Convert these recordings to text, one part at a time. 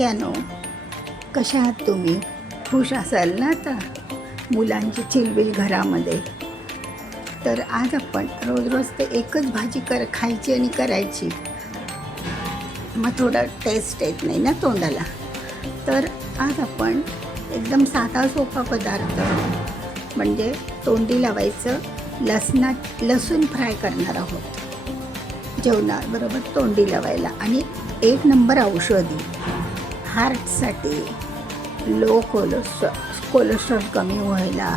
सख्यानो, कशा आहात तुम्ही? खुश असाल ना आता मुलांची चिलबिल घरामध्ये. तर आज आपण रोज रोज ते एकच भाजी खायची आणि करायची, मग थोडं टेस्ट येत नाही ना तोंडाला. तर आज आपण एकदम साधा सोपा पदार्थ म्हणजे तोंडी लावायचं लसूण फ्राय करणार आहोत जेवणाबरोबर तोंडी लावायला. आणि एक नंबर औषधी, हार्टसाठी, लो कोलेस्ट्रॉल कमी व्हायला,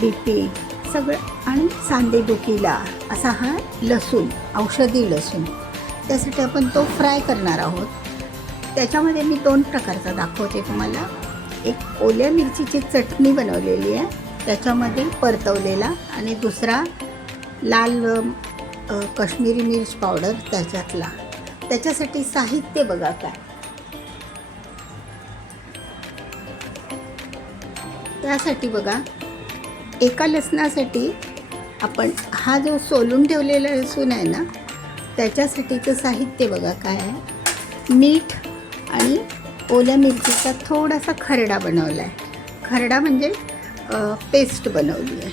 BP सगळं, आणि सांधेदुखीला असा हा लसूण, औषधी लसूण. त्यासाठी आपण तो फ्राय करणार आहोत. त्याच्यामध्ये मी 2 प्रकारचा दाखवते तुम्हाला. एक ओल्या मिरचीची चटणी बनवलेली आहे त्याच्यामध्ये परतवलेला, आणि दुसरा लाल काश्मीरी मिर्च पावडर त्याच्यातला. त्याच्यासाठी साहित्य बघा काय. त्यासाठी बघा, एका लसणासाठी आपण हा जो सोलून ठेवलेला लसूण आहे ना, त्याच्यासाठीचं साहित्य बघा काय आहे. मीठ आणि ओल्या मिरचीचा थोडासा खरडा बनवला आहे. खरडा म्हणजे पेस्ट बनवली आहे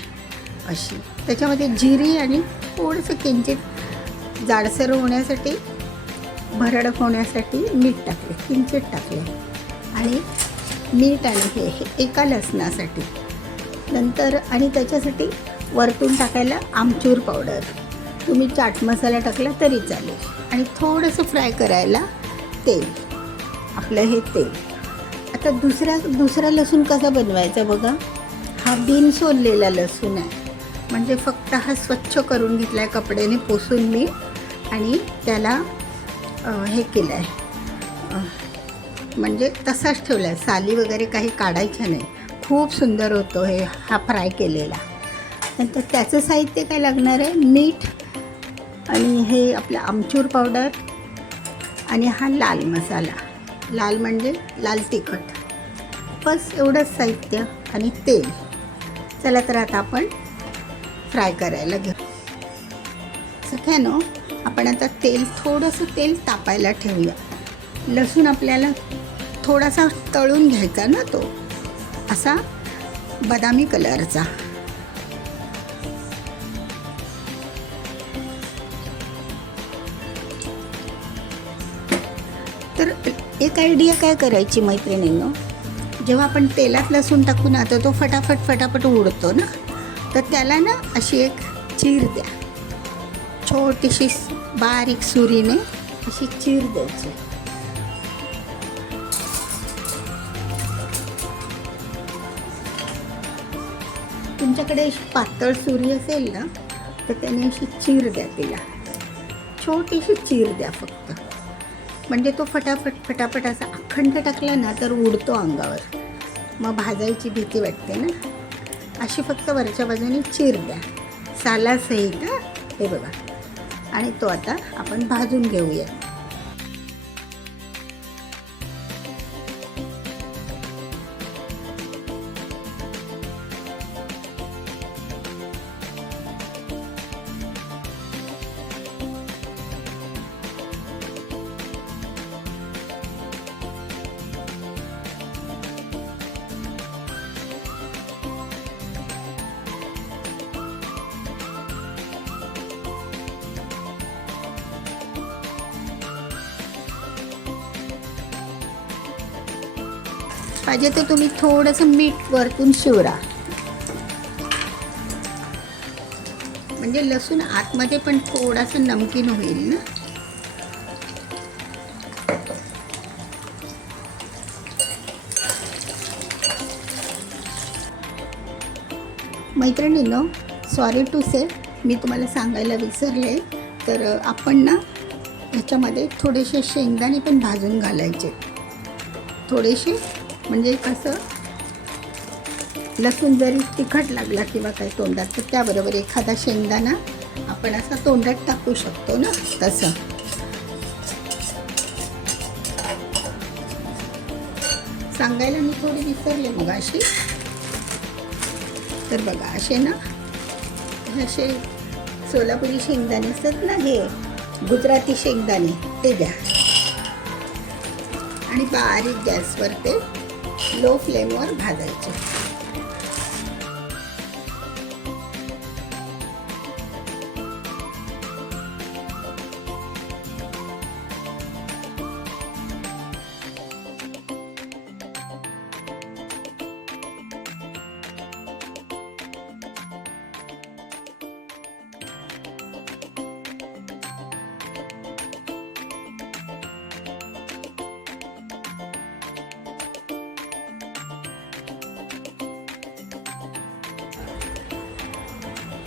अशी. त्याच्यामध्ये जिरी आणि थोडंसं किंचित जाडसर होण्यासाठी, भरड होण्यासाठी मीठ टाकले, किंचित टाकले. आणि मीठ आणि हे एका लसणासाठी. नंतर आणि त्याच्यासाठी वरतून टाकायला आमचूर पावडर, तुम्ही चाट मसाला टाकला तरी चालेल. आणि थोडंसं फ्राय करायला तेल, आपलं हे तेल. आता दुसरा लसूण कसा बनवायचा बघा. हा बिन सोललेला लसूण आहे, म्हणजे फक्त हा स्वच्छ करून घेतला आहे कपड्याने पुसून मी, आणि त्याला हे केलं आहे, म्हणजे तसाच ठेवला आहे, साली वगैरे काही काढायच्या नाही. खूप सुंदर होतो हे, हा फ्राय केलेला. नंतर त्याचं साहित्य काय लागणार आहे, मीठ आणि हे आपलं आमचूर पावडर, आणि हा लाल मसाला, लाल म्हणजे लाल तिखट, बस एवढंच साहित्य. आणि तेल. चला तर आता आपण फ्राय करायला घेऊ. सख्यानो, आपण आता थोडंसं तेल तापायला ठेवूया. लसूण आपल्याला थोडासा तळून घ्यायचा ना, तो असा बदामी कलरचा. तर एक आयडिया काय करायची मैत्रिणींनो, जेव्हा आपण तेलात लसूण टाकू ना, तर तो फटाफट उडतो ना, तर त्याला ना अशी एक चीर द्या, छोटीशी बारीक सुरीने अशी चीर द्यायची. तुमच्याकडे अशी पातळ सुरी असेल ना, तर त्याने अशी चीर द्या, तिला छोटीशी चीर द्या फक्त. म्हणजे तो फटाफट असा अखंड टाकला ना तर उडतो अंगावर, मग भाजायची भीती वाटते ना. अशी फक्त वरच्या बाजूने चीर द्या, सालासहित. हे बघा. आणि तो आता आपण भाजून घेऊया. पाहिजे तर तुम्ही थोडंसं मीठ वरतून शिवरा, म्हणजे लसूण आतमध्ये पण थोडासा नमकीन होईल ना. मैत्रिणींनो, सॉरी टू से, मी तुम्हाला सांगायला विसरले. तर आपण ना ह्याच्यामध्ये थोडेसे शेंगदाणे पण भाजून घालायचे, थोडेसे. म्हणजे कसं, लसूण जरी तिखट लागला किंवा काही तोंडात, तर त्याबरोबर एखादा शेंगदाणा आपण असा तोंडात टाकू शकतो ना, तसं. सांगायला मी थोडी विसरले मगाशी. तर बघा, असे ना, असे सोलापुरी शेंगदाणे असतात ना, हे गुजराती शेंगदाणे, ते द्या. आणि बारीक गॅसवर ते लो फ्लेमवर भाजायचे.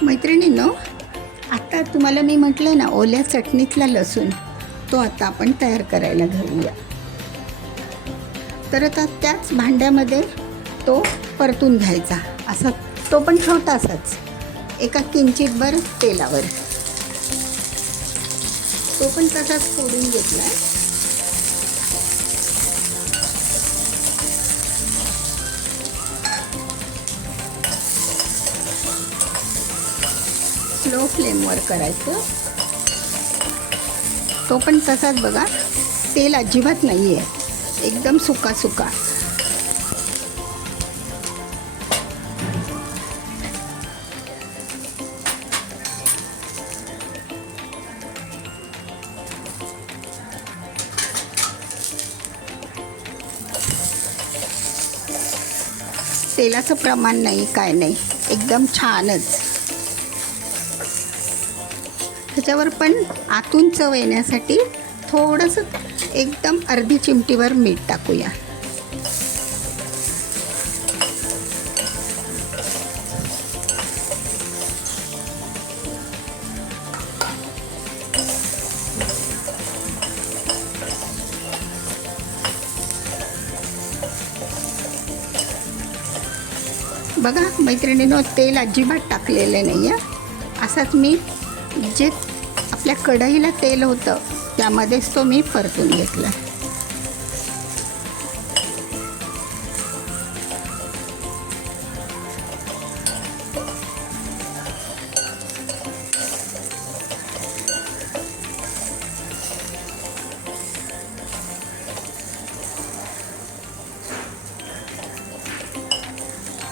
मैत्रिणींनो, आता तुम्हाला मी म्हटलं ना ओल्या चटणीतला लसूण, तो आता आपण तयार करायला घेऊया. तर आता त्याच भांड्यामध्ये तो परतून घ्यायचा, असा तो पण छोटासाच, एका किंचितभर तेलावर. तो पण तसाच फोडून घेतला. स्लो फ्लेमवर करायचं. तो पण तसाच बघा, तेल अजिबात नाही आहे, एकदम सुका सुका. तेलाचं प्रमाण नाही, काय नाही, एकदम छानच. त्याच्यावर पण आतून चव येण्यासाठी थोडंसं एकदम अर्धी चिमटीवर मीठ टाकूया. बघा मैत्रिणींनो, तेल अजिबात टाकलेलं नाही आहे. असाच मी जे आपल्या कढईला तेल होतं त्यामध्येच तो मी परतून घेतला.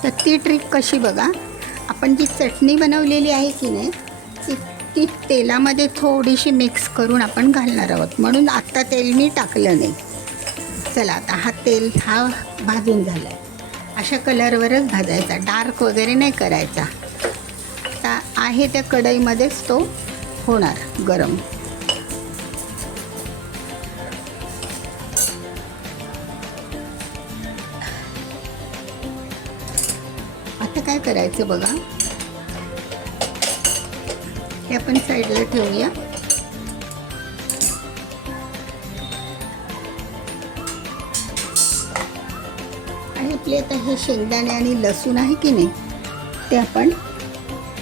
तर ती ट्रिक कशी बघा, आपण जी चटणी बनवलेली आहे की नाही ती तेलामध्ये थोडीशी मिक्स करून आपण घालणार आहोत, म्हणून आत्ता तेल मी टाकलं नाही. चला, आता हा तेल हा भाजून झाला आहे. अशा कलरवरच भाजायचा, डार्क वगैरे नाही करायचा. आता आहे त्या कढईमध्येच तो होणार गरम. आता काय करायचं बघा, हे आपण साईडला ठेवूया. आणि आपले आता हे शेंगदाणे आणि लसूण आहे की नाही ते आपण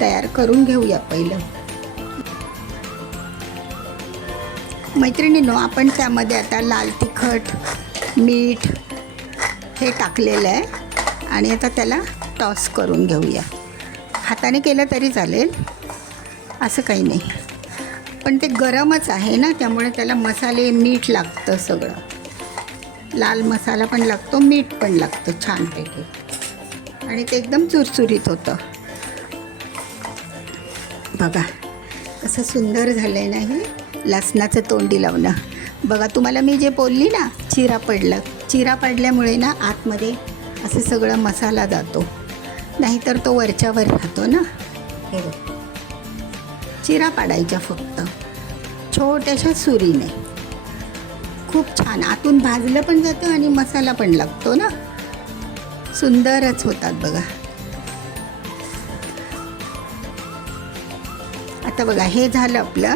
तयार करून घेऊया पहिलं. मैत्रिणींनो, आपण त्यामध्ये आता लाल तिखट, मीठ हे टाकलेलं आहे आणि आता त्याला टॉस करून घेऊया. हाताने केलं तरी चालेल, असं काही नाही, पण ते गरमच आहे ना, त्यामुळे त्याला मसाले मीठ लागतं. सगळं लाल मसाला पण लागतो, मीठ पण लागतं छानपैकी, आणि ते एकदम चुरचुरीत होतं. बघा कसं सुंदर झालं आहे ना हे लसणाचं तोंडी लावणं. बघा, तुम्हाला मी जे बोलली ना चिरा पडल्यामुळे ना आतमध्ये असं सगळं मसाला जातो, नाहीतर तो वरच्यावर राहतो ना. हे बघ, चिरा पाडायच्या फक्त छोट्याशा सुरीने. खूप छान आतून भाजलं पण जातं आणि मसाला पण लागतो ना, सुंदरच होतात बघा. आता बघा, हे झालं आपलं,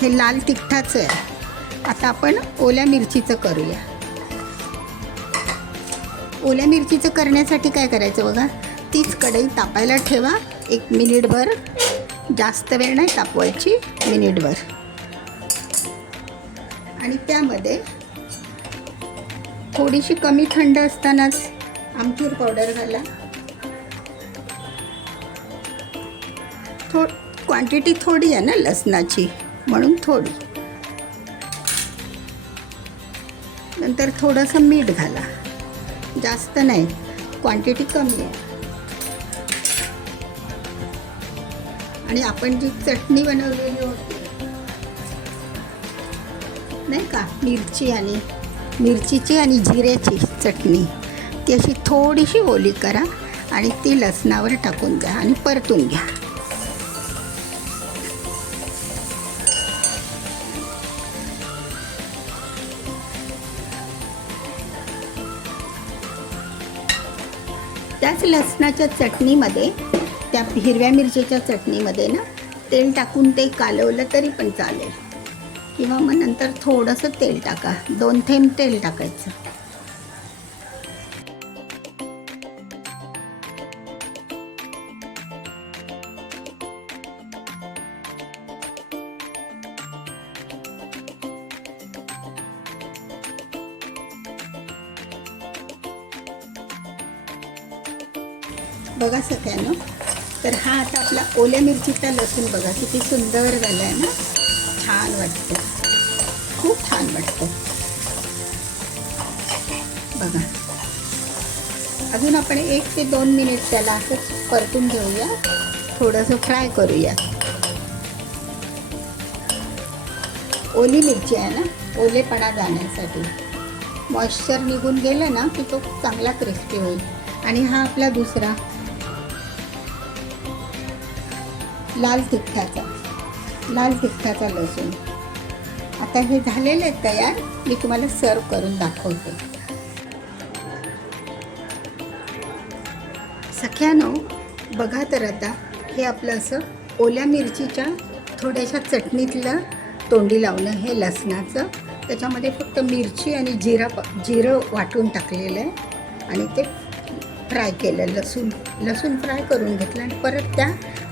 हे लाल तिखटाचं आहे. आता आपण ओल्या मिरचीचं करूया. ओल्या मिरचीचं करण्यासाठी काय करायचं बघा, तीच कढई तापायला ठेवा 1 मिनिटभर, जास्त वेळ नाही तापवायची, मिनिटभर. आणि त्यामध्ये थोडीशी कमी थंड असतानाच आमचूर पावडर घाला. क्वांटिटी थोडी आहे ना लसणाची, म्हणून थोडी. नंतर थोडंसं मीठ घाला, जास्त नाही, क्वांटिटी कमी आहे. आणि आपण जी चटणी बनवलेली होती नाही का, मिरचीची आणि जिऱ्याची चटणी, ती अशी थोडीशी ओली करा आणि ती लसणावर टाकून द्या आणि परतून घ्या. त्याच लसणाच्या चटणीमध्ये, त्या हिरव्या मिरचीच्या चटणीमध्ये ना तेल टाकून ते कालवलं तरी पण चालेल, किंवा मग नंतर थोडंसं तेल टाका, 2 थेंब तेल टाकायचं. बघा सगळ्यांनो, तर हा आता आपला ओल्या मिरचीचा लसूण बघा किती सुंदर झाला आहे ना, छान वाटतं, खूप छान वाटतं. बघा, अजून आपण 1 ते 2 मिनिट त्याला असंच परतून घेऊया, थोडंसं फ्राय करूया. ओली मिरची आहे ना, ओलेपणा जाण्यासाठी, मॉइश्चर निघून गेलं ना की तो चांगला क्रिस्पी होईल. आणि हा आपला दुसरा लाल तिखटाचा लसूण. आता हे झालेलं आहे तयार, मी तुम्हाला सर्व करून दाखवते. सख्यानो, बघा तर आता हे आपलं असं ओल्या मिरचीच्या थोड्याशा चटणीतलं तोंडी लावलं, हे लसणाचं, त्याच्यामध्ये फक्त मिरची आणि जिरं वाटून टाकलेलं आहे आणि ते फ्राय केलं, लसूण फ्राय करून घेतलं आणि परत त्या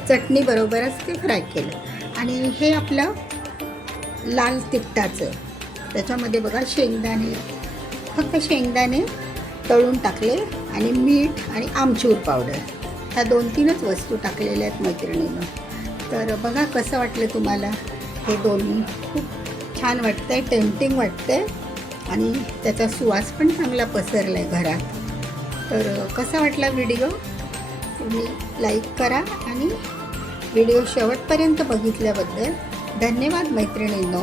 चटणीबरोबरच ते फ्राय केलं. आणि हे आपलं लाल तिखटाचं, त्याच्यामध्ये बघा फक्त शेंगदाणे तळून टाकले आणि मीठ आणि आमचूर पावडर, ह्या 2-3च वस्तू टाकलेल्या आहेत मैत्रिणीनं. तर बघा कसं वाटलं तुम्हाला हे दोन्ही, खूप छान वाटतंय, टेम्पटिंग वाटतंय आणि त्याचा सुवास पण चांगला पसरला आहे घरात. तर कसा वाटला व्हिडिओ, तुम्ही लाईक करा आणि व्हिडिओ शेवटपर्यंत बघितल्याबद्दल धन्यवाद मैत्रिणींनो.